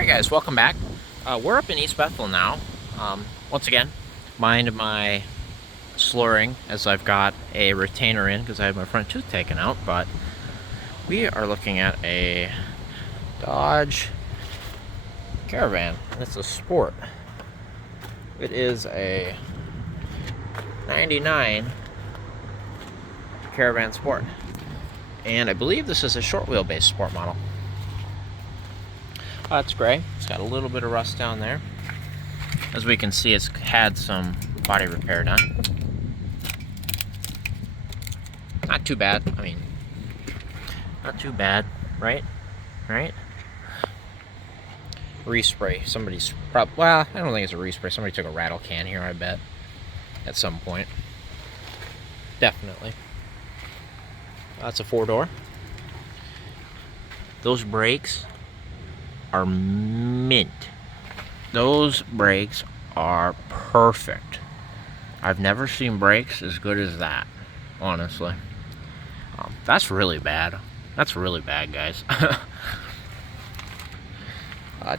Alright guys, welcome back. We're up in East Bethel now. Once again, mind my slurring as I've got a retainer in because I have my front tooth taken out, but we are looking at a Dodge Caravan, and it's a Sport. It is a 99 Caravan Sport, and I believe this is a short wheelbase sport model. It's gray. It's got a little bit of rust down there. As we can see, it's had some body repair done. Not too bad. I mean, not too bad, right? Right? Respray. Somebody's probably, well, I don't think it's a respray. Somebody took a rattle can here, I bet, at some point. Definitely. That's a 4-door. Those brakes are mint. Those brakes are perfect. I've never seen brakes as good as that, honestly. That's really bad. That's really bad, guys.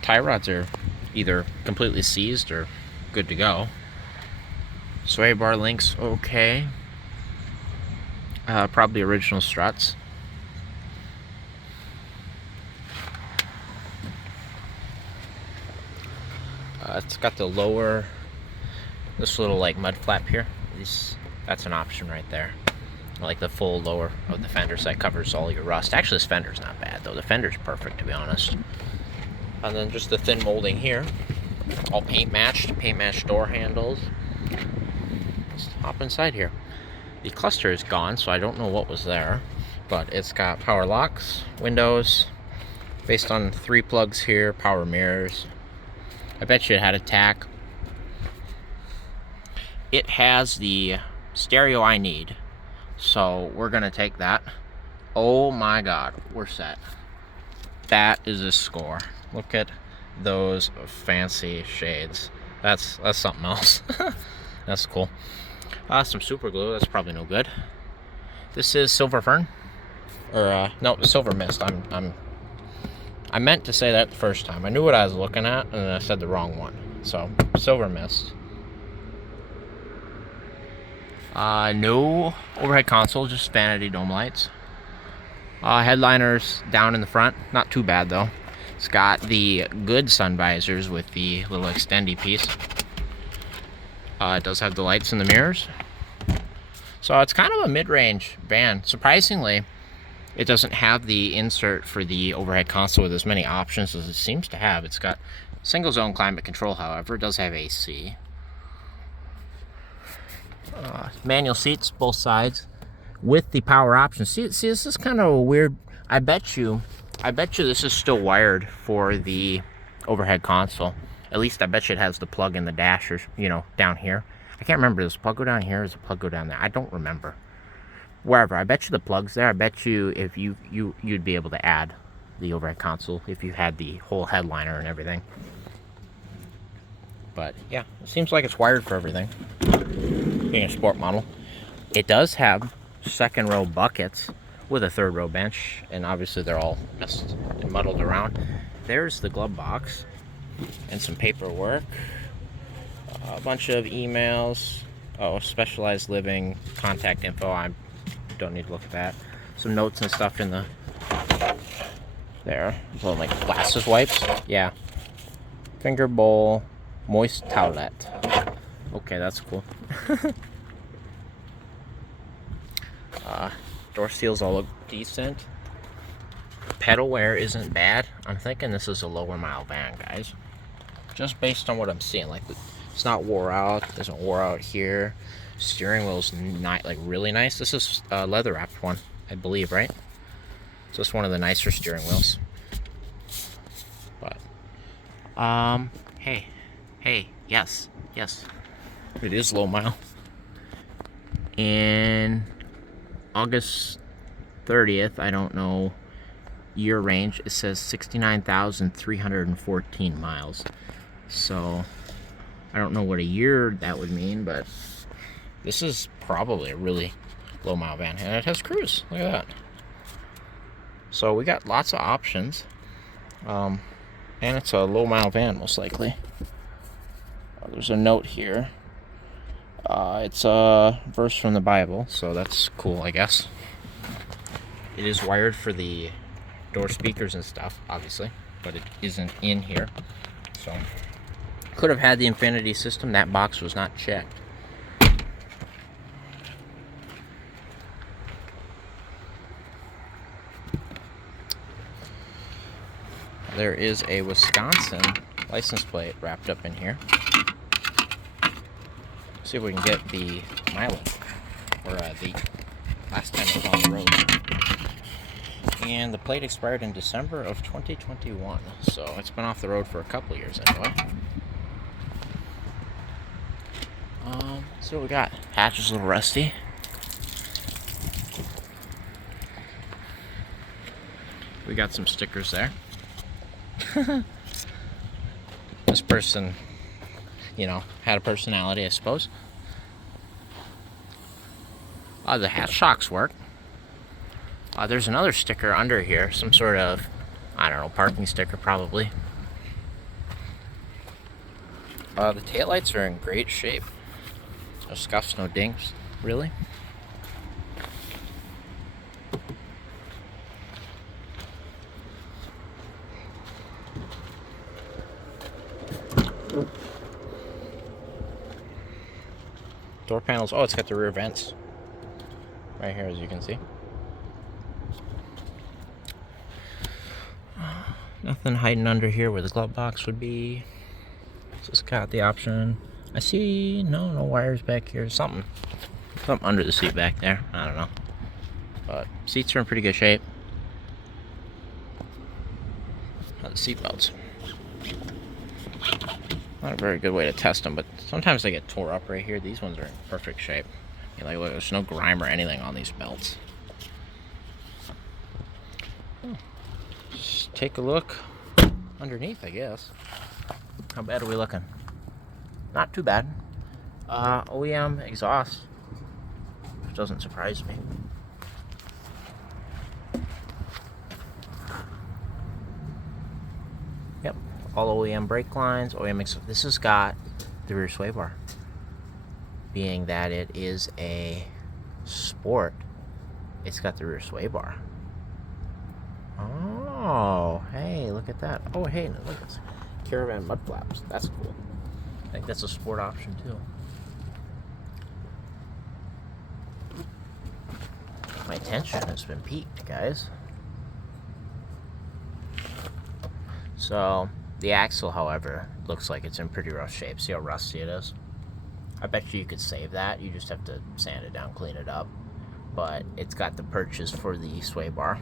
Tie rods are either completely seized or good to go. Sway bar links, okay. Probably original struts. It's got the lower, this little like mud flap here. That's an option right there. Like the full lower of the fender, so that covers all your rust. Actually, this fender's not bad though. The fender's perfect, to be honest. And then just the thin molding here, all paint matched door handles. Let's hop inside here. The cluster is gone, so I don't know what was there, but it's got power locks, windows, based on 3 plugs here, power mirrors. I bet you it had a tack. It has the stereo I need, so we're gonna take that. Oh my god, we're set. That is a score. Look at those fancy shades. That's something else. That's cool. Some super glue. That's probably no good. This is Silver Fern, or no, Silver Mist. I meant to say that the first time. I knew what I was looking at, and I said the wrong one. So, Silver Mist. No overhead console, just vanity dome lights. Headliners down in the front. Not too bad, though. It's got the good sun visors with the little extendy piece. It does have the lights in the mirrors. So, it's kind of a mid-range van. Surprisingly, it doesn't have the insert for the overhead console with as many options as it seems to have. It's got single zone climate control, however. It does have AC. Manual seats, both sides, with the power options. See, this is kind of a weird. I bet you this is still wired for the overhead console. At least I bet you it has the plug in the dashers, down here. I can't remember. Does the plug go down here or does the plug go down there? I don't remember. Wherever, I bet you the plug's there. I bet you if you'd be able to add the overhead console if you had the whole headliner and everything. But yeah, it seems like it's wired for everything. Being a sport model, it does have 2nd row buckets with a 3rd row bench, and obviously they're all messed and muddled around. There's the glove box and some paperwork, a bunch of emails. Specialized living contact info. I don't need to look at that. Some notes and stuff in the there. So like glasses wipes. Yeah. Finger bowl, moist towelette. Okay, that's cool. Door seals all look decent. Pedal wear isn't bad. I'm thinking this is a lower mile van, guys. Just based on what I'm seeing, like it's not wore out. It doesn't wore out here. Steering wheel's not like really nice. This is a leather wrapped one, I believe, right? So it's one of the nicer steering wheels. But hey, yes, it is low mile. In August 30th, I don't know year range. It says 69,314 miles. So I don't know what a year that would mean, but this is probably a really low mile van, and it has cruise. Look at that. So we got lots of options. And it's a low mile van, most likely. There's a note here. It's a verse from the Bible, so that's cool, I guess. It is wired for the door speakers and stuff, obviously, but it isn't in here. So, could have had the Infinity system. That box was not checked. There is a Wisconsin license plate wrapped up in here. See if we can get the mileage, or the last time it was on the road. And the plate expired in December of 2021, so it's been off the road for a couple years anyway. So what we got? Hatch is a little rusty. We got some stickers there. This person, you know, had a personality, I suppose. The hatch shocks work. There's another sticker under here, some sort of, I don't know, parking sticker probably. The taillights are in great shape. No scuffs, no dings, really. Door panels, oh, it's got the rear vents right here, as you can see. Nothing hiding under here where the glove box would be. Just got the option. I see no wires back here. Something under the seat back there. I don't know. But seats are in pretty good shape. The seat belts. Not a very good way to test them, but sometimes they get tore up right here. These ones are in perfect shape. You know, like, look, there's no grime or anything on these belts. Just take a look underneath, I guess. How bad are we looking? Not too bad. OEM exhaust, which doesn't surprise me. Yep, all OEM brake lines, OEM exhaust. This has got the rear sway bar. Being that it is a Sport, it's got the rear sway bar. Oh, hey, look at that. Oh, hey, look at this. Caravan mud flaps. That's cool. I think that's a Sport option too. My attention has been piqued, guys. So, the axle, however, looks like it's in pretty rough shape. See how rusty it is? I bet you could save that. You just have to sand it down, clean it up. But it's got the purchase for the sway bar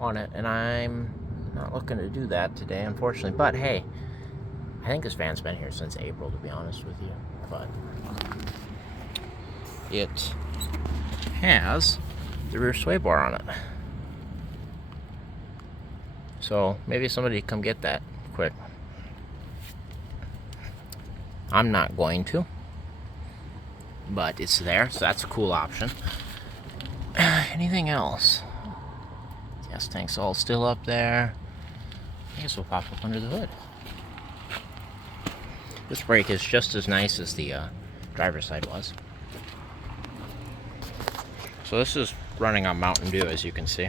on it, and I'm not looking to do that today, unfortunately. But hey, I think this van's been here since April, to be honest with you. But it has the rear sway bar on it, so maybe somebody come get that quick. I'm not going to, but it's there, so that's a cool option. Anything else? Gas tank's all still up there. I guess we'll pop up under the hood. This brake is just as nice as the driver's side was. So this is running on Mountain Dew, as you can see.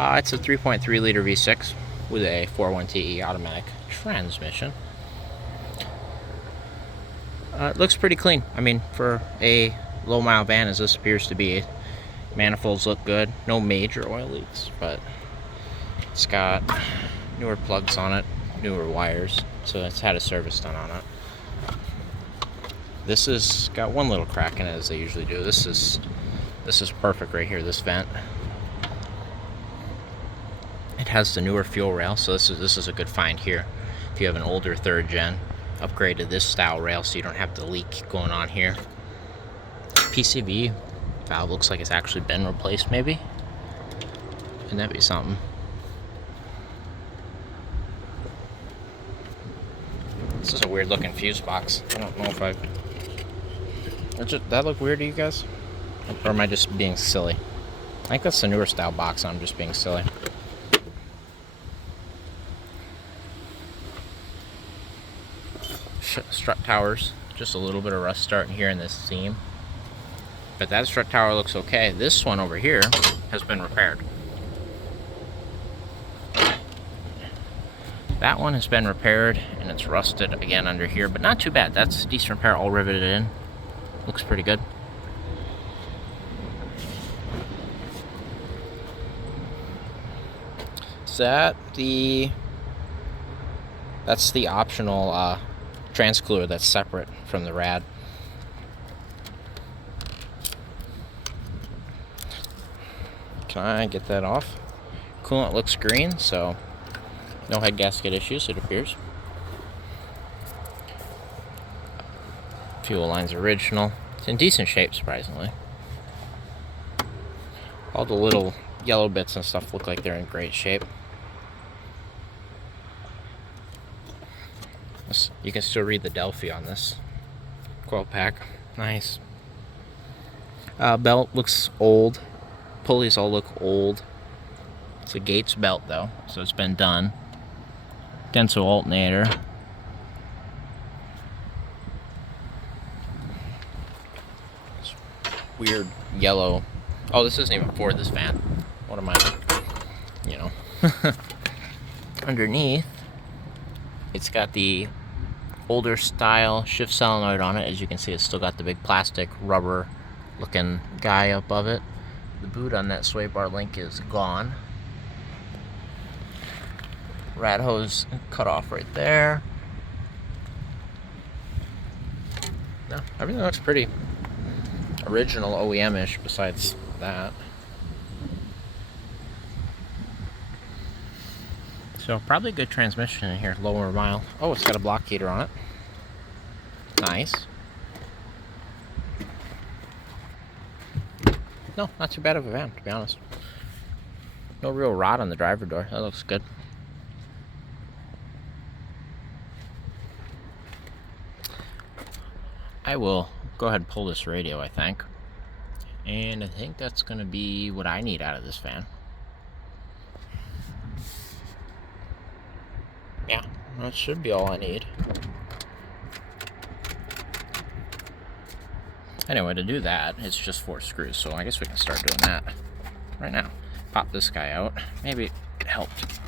It's a 3.3 liter V6 with a 4.1TE automatic transmission. It looks pretty clean. I mean, for a low mile van as this appears to be, manifolds look good. No major oil leaks, but it's got newer plugs on it, newer wires, so it's had a service done on it. This has got one little crack in it, as they usually do. This is perfect right here, this vent. It has the newer fuel rail, so this is a good find here. If you have an older 3rd gen, upgrade to this style rail so you don't have the leak going on here. PCV valve looks like it's actually been replaced, maybe. Wouldn't that be something? This is a weird looking fuse box. I don't know if that look weird to you guys? Or am I just being silly? I think that's the newer style box, and I'm just being silly. strut towers. Just a little bit of rust starting here in this seam. But that strut tower looks okay. This one over here has been repaired. That one has been repaired and it's rusted again under here, but not too bad. That's decent repair, all riveted in. Looks pretty good. That's the optional trans cooler that's separate from the rad. Can I get that off? Coolant looks green, so no head gasket issues, it appears. Fuel line's original. It's in decent shape, surprisingly. All the little yellow bits and stuff look like they're in great shape. You can still read the Delphi on this coil pack. Nice. Belt looks old. Pulleys all look old. It's a Gates belt though, so it's been done. Denso alternator. It's weird yellow. Oh, this isn't even for this van. What am I, you know. Underneath, it's got the older style shift solenoid on it. As you can see, it's still got the big plastic rubber looking guy above it. The boot on that sway bar link is gone. Rad hose cut off right there. No, everything looks pretty original OEM-ish besides that. So probably a good transmission in here, lower mile. Oh, it's got a block heater on it. Nice. No, not too bad of a van, to be honest. No real rot on the driver door. That looks good. I will go ahead and pull this radio, I think. And I think that's going to be what I need out of this van. Yeah, that should be all I need. Anyway, to do that, it's just 4 screws, so I guess we can start doing that right now. Pop this guy out. Maybe it helped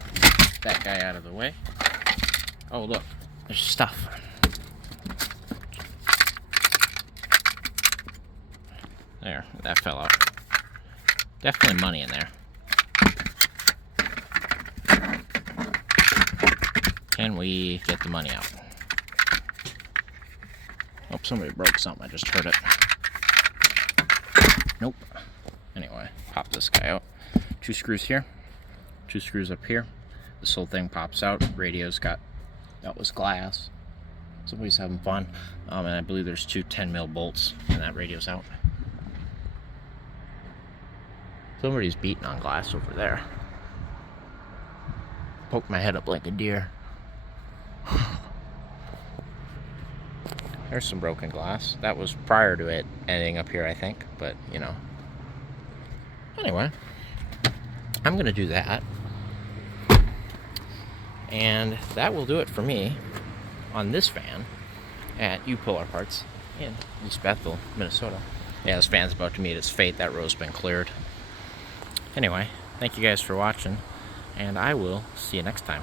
that guy out of the way. Oh, look, there's stuff. There, that fell out. Definitely money in there. Can we get the money out? Oh, somebody broke something. I just heard it. Nope. Anyway, pop this guy out. 2 screws here. 2 screws up here. This whole thing pops out. Radio's got... That was glass. Somebody's having fun. And I believe there's 2 10mm bolts, and that radio's out. Somebody's beating on glass over there. Poke my head up like a deer. There's some broken glass. That was prior to it ending up here, I think. But, you know. Anyway. I'm going to do that. And that will do it for me on this van at U-Pull Parts in East Bethel, Minnesota. Yeah, this van's about to meet its fate. That row's been cleared. Anyway, thank you guys for watching. And I will see you next time.